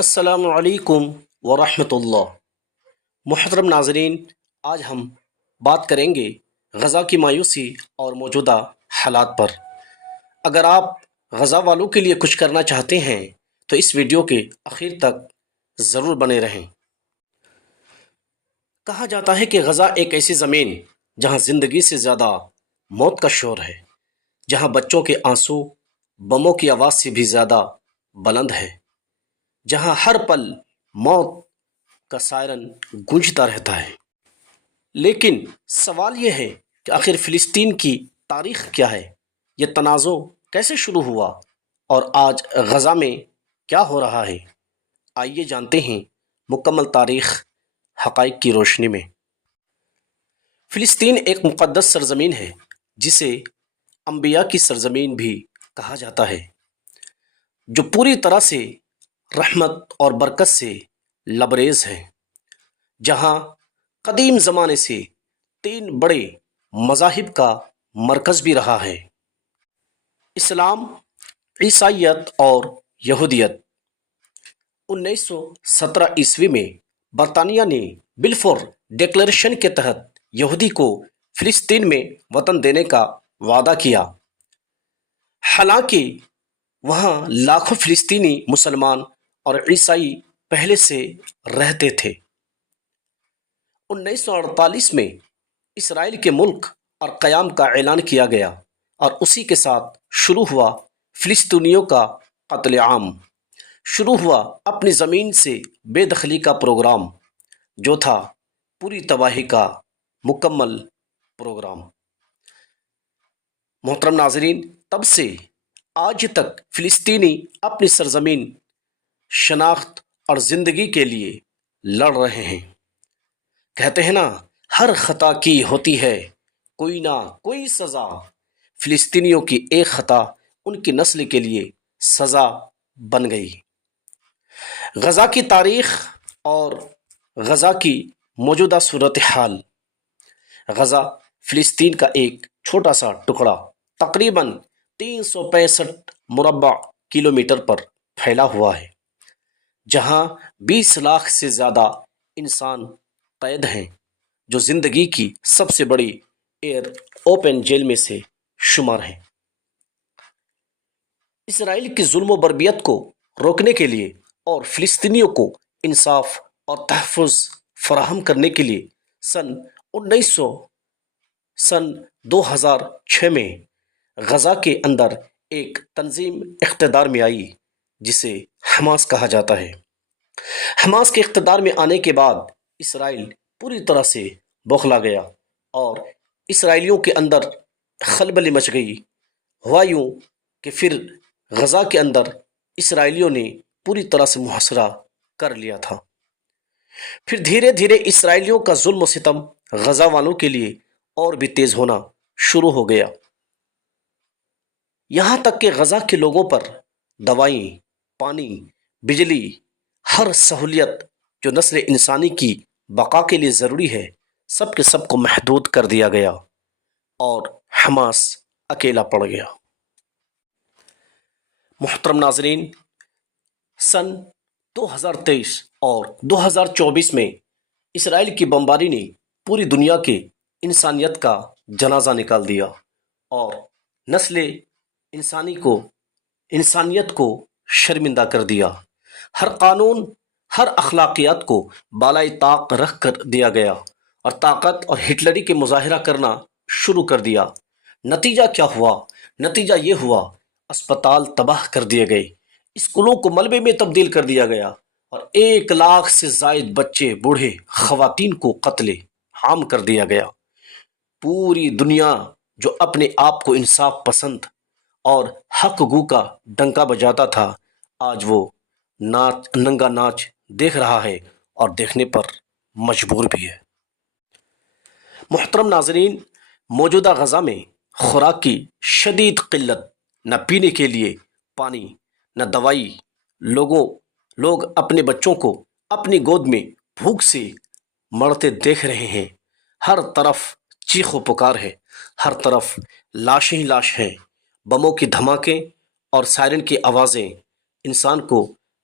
السلام علیکم ورحمۃ اللہ۔ محترم ناظرین، آج ہم بات کریں گے غزہ کی مایوسی اور موجودہ حالات پر۔ اگر آپ غزہ والوں کے لیے کچھ کرنا چاہتے ہیں تو اس ویڈیو کے آخر تک ضرور بنے رہیں۔ کہا جاتا ہے کہ غزہ ایک ایسی زمین جہاں زندگی سے زیادہ موت کا شور ہے، جہاں بچوں کے آنسو بموں کی آواز سے بھی زیادہ بلند ہے، جہاں ہر پل موت کا سائرن گونجتا رہتا ہے۔ لیکن سوال یہ ہے کہ آخر فلسطین کی تاریخ کیا ہے؟ یہ تنازع کیسے شروع ہوا اور آج غزہ میں کیا ہو رہا ہے؟ آئیے جانتے ہیں مکمل تاریخ حقائق کی روشنی میں۔ فلسطین ایک مقدس سرزمین ہے جسے انبیاء کی سرزمین بھی کہا جاتا ہے، جو پوری طرح سے رحمت اور برکت سے لبریز ہے، جہاں قدیم زمانے سے تین بڑے مذاہب کا مرکز بھی رہا ہے: اسلام، عیسائیت اور یہودیت۔ 1917 میں برطانیہ نے بلفور ڈکلیریشن کے تحت یہودی کو فلسطین میں وطن دینے کا وعدہ کیا، حالانکہ وہاں لاکھوں فلسطینی مسلمان اور عیسائی پہلے سے رہتے تھے۔ 1948 میں اسرائیل کے ملک اور قیام کا اعلان کیا گیا اور اسی کے ساتھ شروع ہوا فلسطینیوں کا قتل عام، شروع ہوا اپنی زمین سے بے دخلی کا پروگرام، جو تھا پوری تباہی کا مکمل پروگرام۔ محترم ناظرین، تب سے آج تک فلسطینی اپنی سرزمین، شناخت اور زندگی کے لیے لڑ رہے ہیں۔ کہتے ہیں نا، ہر خطا کی ہوتی ہے کوئی نہ کوئی سزا۔ فلسطینیوں کی ایک خطا ان کی نسل کے لیے سزا بن گئی۔ غزہ کی تاریخ اور غزہ کی موجودہ صورتحال۔ غزہ فلسطین کا ایک چھوٹا سا ٹکڑا تقریباً 365 مربع کلومیٹر پر پھیلا ہوا ہے، جہاں 20 لاکھ سے زیادہ انسان قید ہیں، جو زندگی کی سب سے بڑی ایئر اوپن جیل میں سے شمار ہیں۔ اسرائیل کی ظلم و بربریت کو روکنے کے لیے اور فلسطینیوں کو انصاف اور تحفظ فراہم کرنے کے لیے سن 2006 میں غزہ کے اندر ایک تنظیم اقتدار میں آئی جسے حماس کہا جاتا ہے۔ حماس کے اقتدار میں آنے کے بعد اسرائیل پوری طرح سے بوکھلا گیا اور اسرائیلیوں کے اندر خلبلی مچ گئی۔ ہوا یوں کہ پھر غزہ کے اندر اسرائیلیوں نے پوری طرح سے محاصرہ کر لیا تھا۔ پھر دھیرے دھیرے اسرائیلیوں کا ظلم و ستم غزہ والوں کے لیے اور بھی تیز ہونا شروع ہو گیا، یہاں تک کہ غزہ کے لوگوں پر دوائیں، پانی، بجلی، ہر سہولیت جو نسل انسانی کی بقا کے لیے ضروری ہے، سب کے سب کو محدود کر دیا گیا اور حماس اکیلا پڑ گیا۔ محترم ناظرین، سن 2023 اور 2024 میں اسرائیل کی بمباری نے پوری دنیا کے انسانیت کا جنازہ نکال دیا اور انسانیت کو شرمندہ کر دیا۔ ہر قانون، ہر اخلاقیات کو بالائے طاق رکھ کر دیا گیا اور طاقت اور ہٹلری کے مظاہرہ کرنا شروع کر دیا۔ نتیجہ کیا ہوا؟ نتیجہ یہ ہوا، اسپتال تباہ کر دیے گئے، اسکولوں کو ملبے میں تبدیل کر دیا گیا اور 1 لاکھ سے زائد بچے، بوڑھے، خواتین کو قتل عام کر دیا گیا۔ پوری دنیا جو اپنے آپ کو انصاف پسند اور حق گو کا ڈنکا بجاتا تھا، آج وہ ننگا ناچ دیکھ رہا ہے اور دیکھنے پر مجبور بھی ہے۔ محترم ناظرین، موجودہ غزہ میں خوراک کی شدید قلت، نہ پینے کے لیے پانی، نہ دوائی، لوگ اپنے بچوں کو اپنی گود میں بھوک سے مرتے دیکھ رہے ہیں۔ ہر طرف چیخ و پکار ہے، ہر طرف لاشیں ہی لاش ہیں۔ بموں کی دھماکے اور سائرن کی آوازیں انسان کو